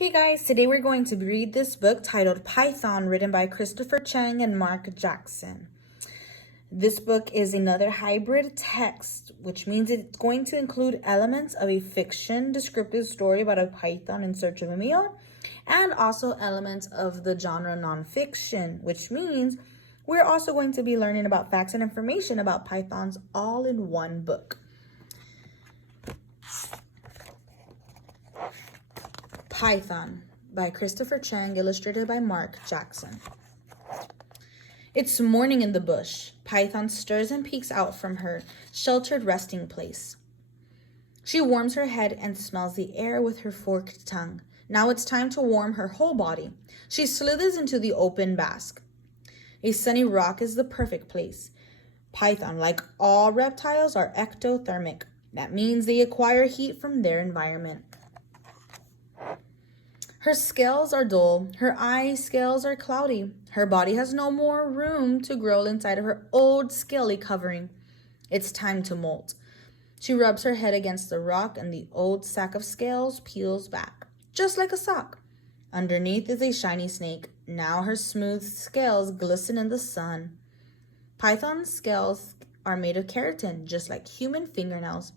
Hey guys, today we're going to read this book titled Python, written by Christopher Cheng and Mark Jackson. This book is another hybrid text, which means it's going to include elements of a fiction descriptive story about a python in search of a meal, and also elements of the genre nonfiction, which means we're also going to be learning about facts and information about pythons all in one book. Python by Christopher Cheng, illustrated by Mark Jackson. It's morning in the bush. Python stirs and peeks out from her sheltered resting place. She warms her head and smells the air with her forked tongue. Now it's time to warm her whole body. She slithers into the open bask. A sunny rock is the perfect place. Python, like all reptiles, are ectothermic. That means they acquire heat from their environment. Her scales are dull, her eye scales are cloudy. Her body has no more room to grow inside of her old scaly covering. It's time to molt. She rubs her head against the rock and the old sack of scales peels back, just like a sock. Underneath is a shiny snake. Now her smooth scales glisten in the sun. Python's scales are made of keratin, just like human fingernails.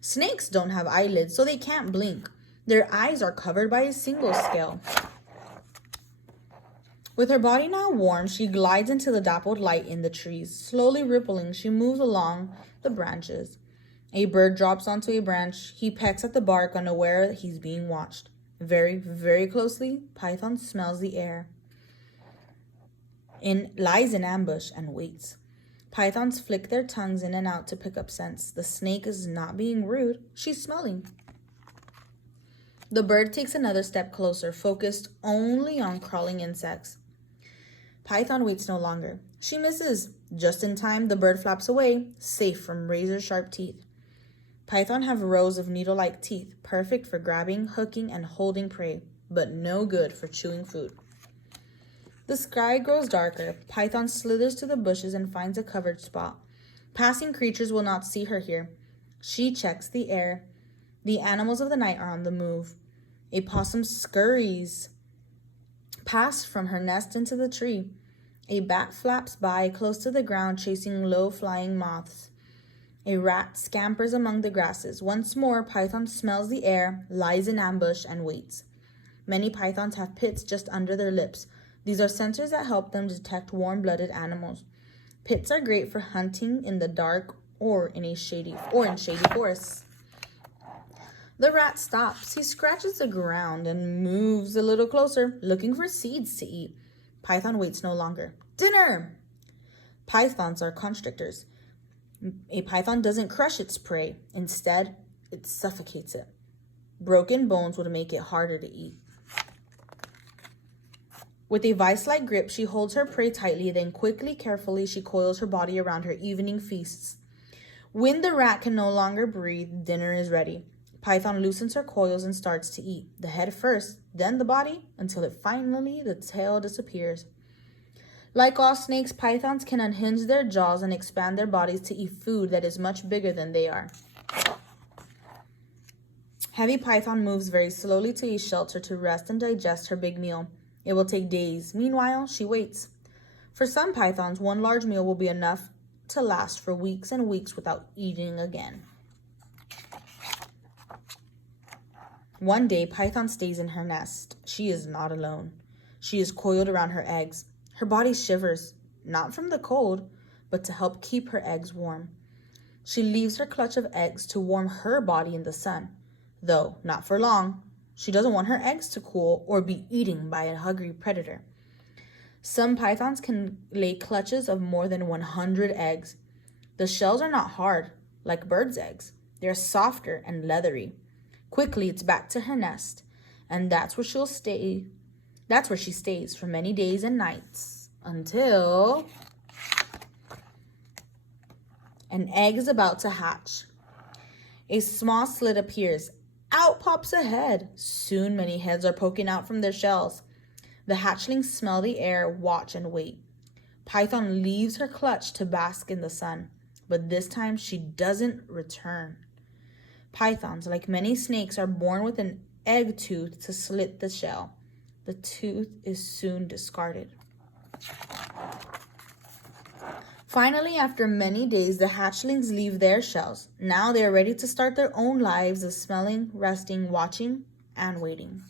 Snakes don't have eyelids, so they can't blink. Their eyes are covered by a single scale. With her body now warm, she glides into the dappled light in the trees. Slowly rippling, she moves along the branches. A bird drops onto a branch. He pecks at the bark, unaware that he's being watched. Very, very closely, Python smells the air. Lies in ambush and waits. Pythons flick their tongues in and out to pick up scents. The snake is not being rude. She's smelling. The bird takes another step closer, focused only on crawling insects. Python waits no longer. She misses. Just in time, the bird flaps away, safe from razor-sharp teeth. Python have rows of needle-like teeth, perfect for grabbing, hooking, and holding prey, but no good for chewing food. The sky grows darker. Python slithers to the bushes and finds a covered spot. Passing creatures will not see her here. She checks the air. The animals of the night are on the move. A possum scurries past from her nest into the tree. A bat flaps by close to the ground, chasing low-flying moths. A rat scampers among the grasses. Once more, Python smells the air, lies in ambush, and waits. Many pythons have pits just under their lips. These are sensors that help them detect warm-blooded animals. Pits are great for hunting in the dark or in shady forests. The rat stops. He scratches the ground and moves a little closer, looking for seeds to eat. Python waits no longer. Dinner! Pythons are constrictors. A python doesn't crush its prey. Instead, it suffocates it. Broken bones would make it harder to eat. With a vice-like grip, she holds her prey tightly, then quickly, carefully, she coils her body around her evening feasts. When the rat can no longer breathe, dinner is ready. Python loosens her coils and starts to eat, the head first, then the body, until the tail disappears. Like all snakes, pythons can unhinge their jaws and expand their bodies to eat food that is much bigger than they are. Heavy Python moves very slowly to a shelter to rest and digest her big meal. It will take days. Meanwhile, she waits. For some pythons, one large meal will be enough to last for weeks and weeks without eating again. One day, Python stays in her nest. She is not alone. She is coiled around her eggs. Her body shivers, not from the cold, but to help keep her eggs warm. She leaves her clutch of eggs to warm her body in the sun, though not for long. She doesn't want her eggs to cool or be eaten by a hungry predator. Some pythons can lay clutches of more than 100 eggs. The shells are not hard, like birds' eggs. They're softer and leathery. Quickly, it's back to her nest, and that's where she'll stay. That's where she stays for many days and nights until an egg is about to hatch. A small slit appears. Out pops a head. Soon many heads are poking out from their shells. The hatchlings smell the air, watch, and wait. Python leaves her clutch to bask in the sun, but this time she doesn't return. Pythons, like many snakes, are born with an egg tooth to slit the shell. The tooth is soon discarded. Finally, after many days, the hatchlings leave their shells. Now they are ready to start their own lives of smelling, resting, watching, and waiting.